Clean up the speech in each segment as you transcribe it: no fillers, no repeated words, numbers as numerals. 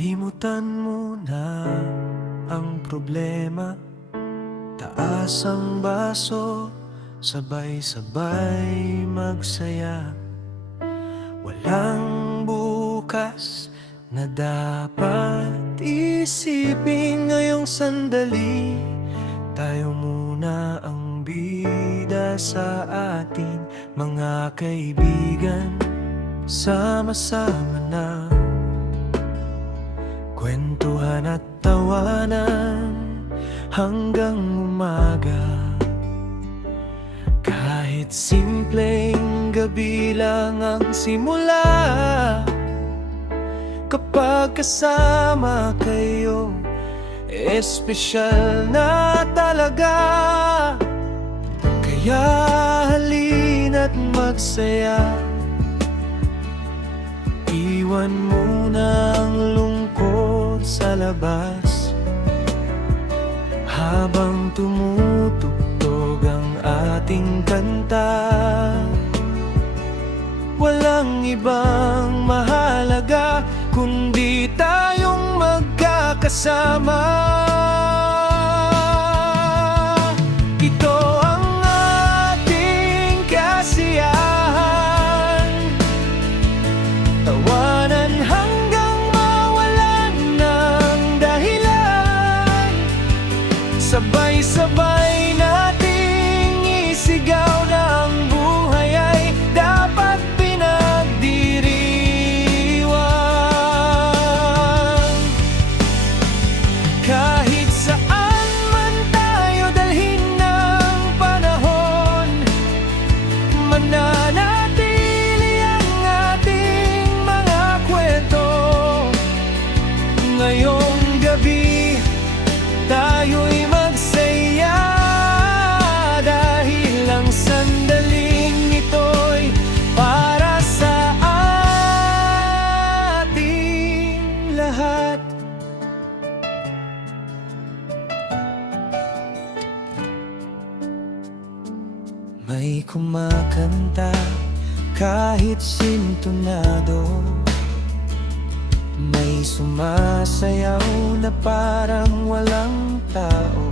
Kalimutan mo na ang problema. Taas ang baso, sabay-sabay magsaya. Walang bukas na dapat isipin ngayong sandali. Tayo muna ang bida sa ating mga kaibigan. Sama-sama na kwentuhan at tawanan hanggang umaga. Kahit simpleng gabi lang ang simula, kapag kasama kayo, espesyal na talaga. Kaya halina't magsaya. Iwan muna ang lungkot sa labas habang tumutugtog ang ating kanta. Walang ibang mahalaga kundi tayong magkakasama. Ito ang ating kasiyahan, tawanan hanggang mawalan ng dahilan. Sabay-sabay nating isigaw na ang buhay ay dapat pinagdiriwang. Kahit saan man tayo dalhin ng panahon, mananatili ang ating mga kwento. Ngayong gabi tayo'y magsaya, dahil ang sandaling ito'y para sa ating lahat. May kumakanta kahit sintonado, may sumasayaw na parang walang tao,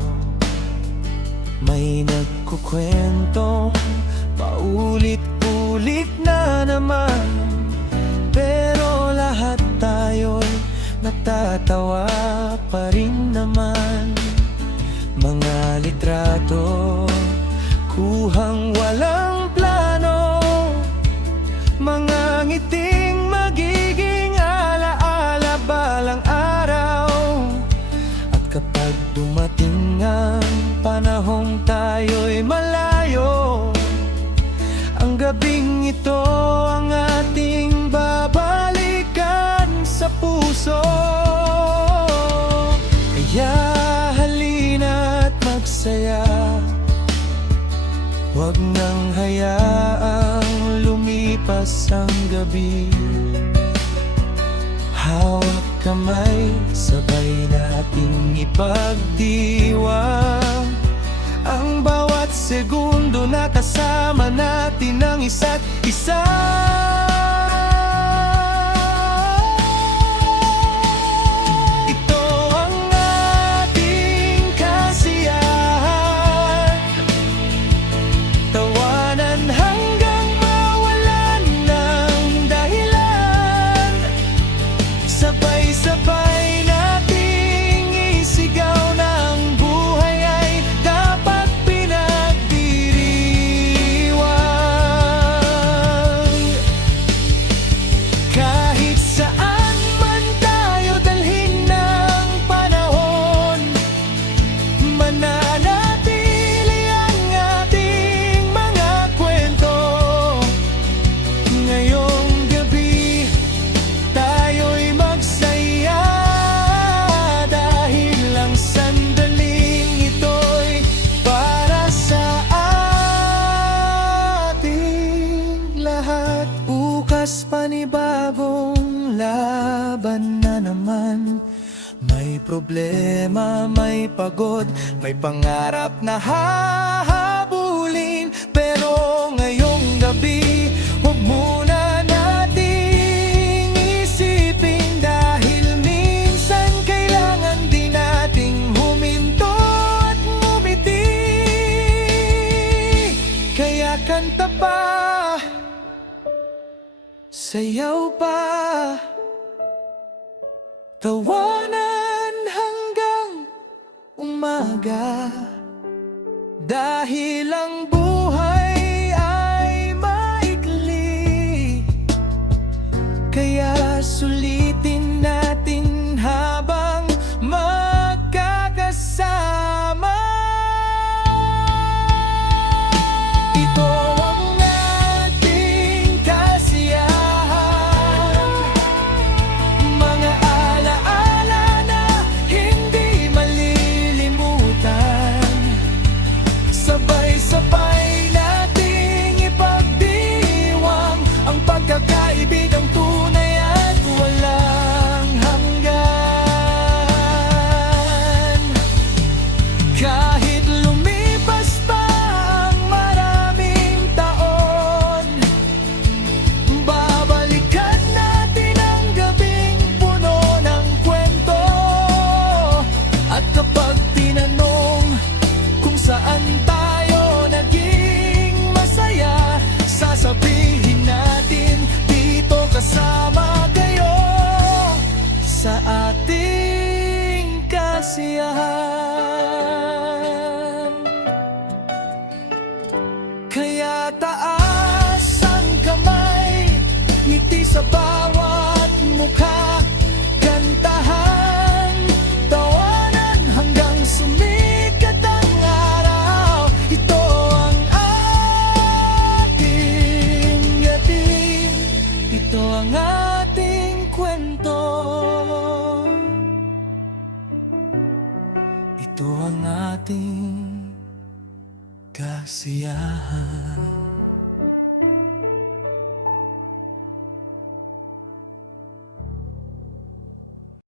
may nagkukwentong paulit-ulit na naman. Pero lahat tayo'y natatawa pa rin naman. Mga litrato, kuhang walang plano, mga ngiting magiging alaala balang araw. At kapag dumating ang panahong tayo'y malayo, ang gabing ito ang ating babalikan sa puso. Kaya halina't magsaya, huwag nang hayaang lumipas ang gabi. Hawak kamay, sabay nating ipagdiwang ang bawat segundo na kasama natin ang isa't isa. Ito ang ating kasiyahan, tawanan hanggang mawalan ng dahilan. Sabay-sabay nating isigaw na ang buhay ay dapat pinagdiriwang. Kahit saan man tayo dalhin ng panahon, mananatili ang ating mga kwento. Ngayong gabi tayo'y magsaya, dahil ang sandaling ito'y para sa ating lahat. Bukas panibagong laban na naman. May problema, may pagod, may pangarap na hahabulin. Pero ngayong gabi, huwag muna nating isipin, dahil sayaw pa, tawanan hanggang umaga. Dahil ang buhay ay maikli, kaya sulitin natin habang magkakasama. Ito ang ating kasiyahan, mga alaala na hindi malilimutan. Sabay-sabay nating ipagdiwang ang pagkakaibigang tunay at walang hanggan. Kahit lumipas pa ang maraming taon, babalikan natin ang gabing puno ng kwento. At kapag tinanong kung saan tayo naging masaya, sasabihin natin dito kasama kayo sa ating kasiyahan. Kaya taas ang kamay, ngiti sa bawat mukha, kantahan, tawanan hanggang sumikat ang araw. Ito ang ating gabi, ito ang ating kwento, ito ang ating kasiyahan.